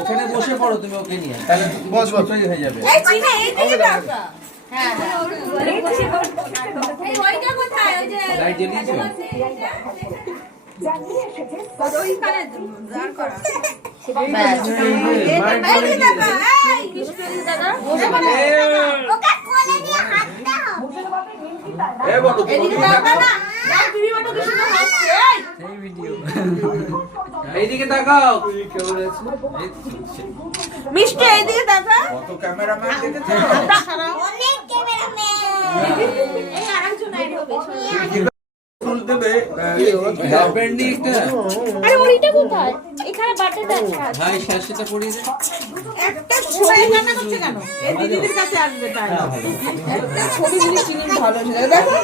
ওখানে বসে পড়ো তুমি ওকে নিয়ে, তাহলে বস বস হয়ে যাবে। লাইট জ্বালিয়েছো? এইদিকে তাকাও, মিষ্টি এইদিকে তাকা। কত ক্যামেরাম্যান দেখেছো? অনেক ক্যামেরাম্যান। এই আরেকজন অ্যাড হবে। ফুল দেবে গার্লফ্রেন্ড একটা। আরে ওইটা কোথায়? এখানে বাটাটা আছে। ভাই শাশিটা পরিয়ে দে। একটা ছবি কান্না করছে কেন? এই দিদিদের কাছে আসবে তাই। একটা ছবি নিয়ে চিনি ভালো ছিল। দেখো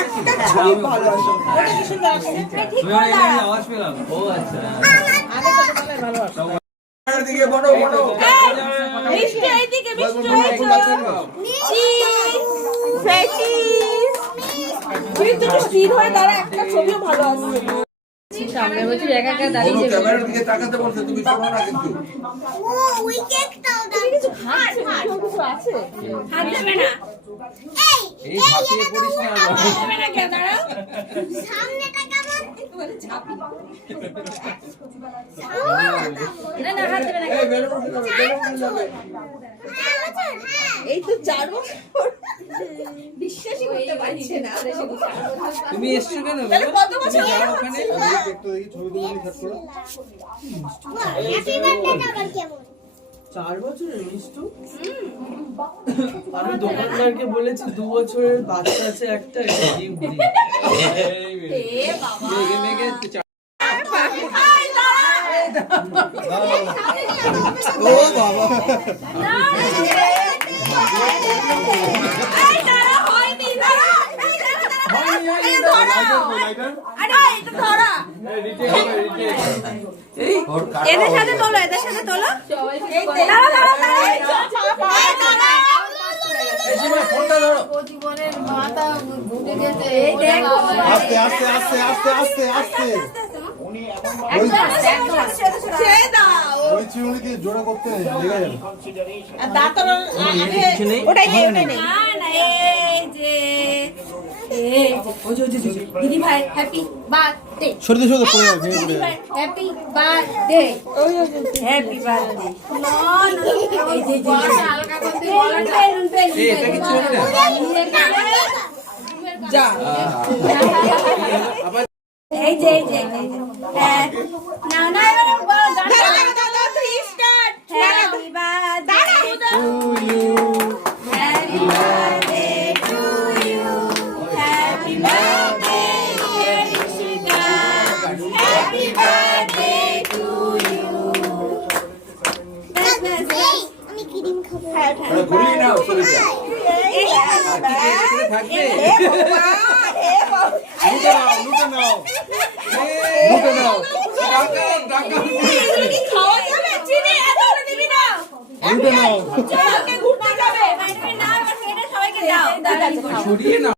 একটা ছবি ভালো আছে। ওটা কি সুন্দর আছে। ঠিক করে দাঁড়া। আওয়াজ পেলাম। ও আচ্ছা। আগে ছোটবেলায় ভালো আছে। দিকে বড় বড়। মিষ্টি এইদিকে মিষ্টি হয়েছে। ফেচিস। তুই তো স্থির হয়ে দাঁড়া, একটা ছবিও ভালো আসবে। সামনে বলছি একা একা দাঁড়িয়ে যাবে। ক্যামেরার দিকে তাকাতে বলছে, তুমি শোনো না কিন্তু। ও উইকেটটাও দাঁড়িয়ে কিছু খাচ্ছে, কিছু আছে। হাত দেবে না। এই ঝাঁপিয়ে পড়িস না। হাত দেবে না কেন? দাঁড়াও। সামনেটা কেমন? বলে ঝাঁপি। না না হাত দেবে না। এই বেলুন উঠে যাবে, বেলুন উঠে যাবে। এই তো 4 বছর বিশ্বাসই করতে পারছি না। তুমি এসছো কেন? তাহলে কত বছর তুমি যাও ওখানে। একটু দেখি ছবি তুলে নি সেট করো। হ্যাপি বার্থডে আবার কেমন? 4 বছরের মিষ্টু? আমি দোকানদারকে বলেছি 2 বছরের বাচ্চা আছে একটা, এটা দিয়ে ঘুরি। এ বাবা মেঘে মেঘে ও বাবা এদের সাথে তোলো, এদের সাথে তোলো। ফোনটা ধরো। আস্তে আস্তে আস্তে আস্তে আস্তে আস্তে ওই চিরুনি দিয়ে জোড়া করতে লেগে যাবে। ওটাই নেই, ওটাই নেই। দিদি ভাই হ্যাপি বার্থডে। সরতে সরতে পড়ে যাবে, ভেঙে পড়ে যাবে। Happy birthday. Happy birthday. এই এটা কি চলবে না? যা আবার এই যে হ্যাঁ না না এবারে বড় গান দাদা তুই start. Happy birthday to you, happy birthday to you, happy birthday Rishika, happy birthday to you. আমি ক্রিম খাবো। আরে ঘুরিয়ে নাও ছবিটা। থাকবে লুটে নাও, লুটে নাও, লুটে নাও। টাকা খাওয়া যাবে চিনি এতগুলো দিবি না। লুটে নাও। ঘুরতে যাবে না, এবার সবাইকে দাও। ছড়িয়ে নাও।